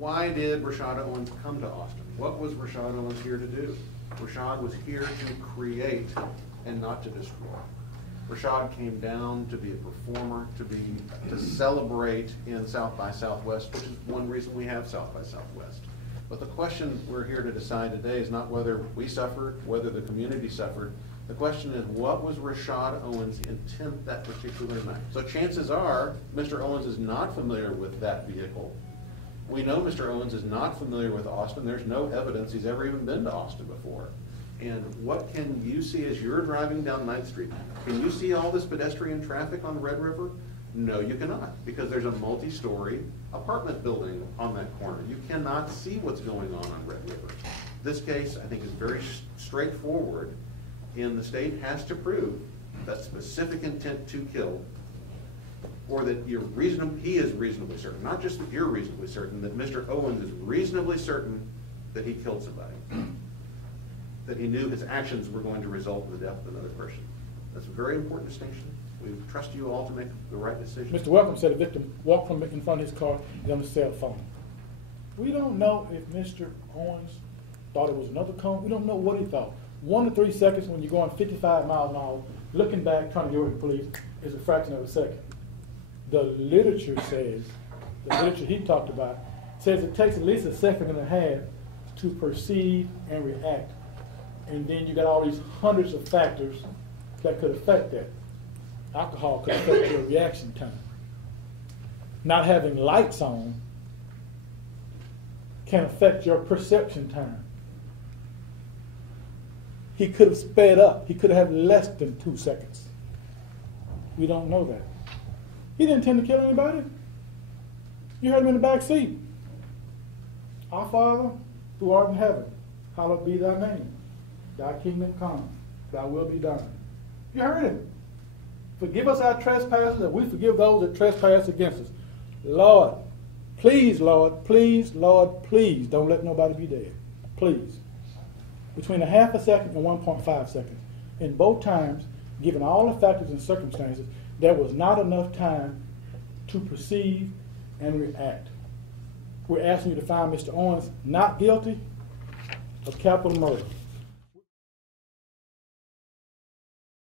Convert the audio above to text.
why did Rashad Owens come to Austin? What was Rashad Owens here to do? Rashad was here to create and not to destroy. Rashad came down to be a performer, to celebrate in South by Southwest, which is one reason we have South by Southwest. But the question we're here to decide today is not whether we suffered, whether the community suffered. The question is, what was Rashad Owens' intent that particular night? So chances are, Mr. Owens is not familiar with that vehicle. We know Mr. Owens is not familiar with Austin. There's no evidence he's ever even been to Austin before. And what can you see as you're driving down 9th Street? Can you see all this pedestrian traffic on the Red River? No, you cannot, because there's a multi-story apartment building on that corner. You cannot see what's going on Red River. This case, I think, is very straightforward, and the state has to prove that specific intent to kill, or that he is reasonably certain, not just that you're reasonably certain, that Mr. Owens is reasonably certain that he killed somebody, that he knew his actions were going to result in the death of another person. That's a very important distinction. We trust you all to make the right decision. Mr. Welcome said the victim walked from in front of his car and on his cell phone. We don't know if Mr. Owens thought it was another cone. We don't know what he thought. 1 to 3 seconds when you're going 55 miles an hour, looking back, trying to get away from police, is a fraction of a second. The literature says, the literature he talked about, says it takes at least a second and a half to perceive and react. And then you got all these hundreds of factors that could affect that. Alcohol could affect your reaction time. Not having lights on can affect your perception time. He could have sped up. He could have had less than 2 seconds. We don't know that. He didn't intend to kill anybody. You heard him in the back seat. Our Father, who art in heaven, hallowed be thy name. Thy kingdom come, thy will be done. You heard him. Forgive us our trespasses, and we forgive those that trespass against us. Lord, please, Lord, please don't let nobody be dead. Please. Between a half a second and 1.5 seconds. In both times, given all the factors and circumstances, there was not enough time to perceive and react. We're asking you to find Mr. Owens not guilty of capital murder.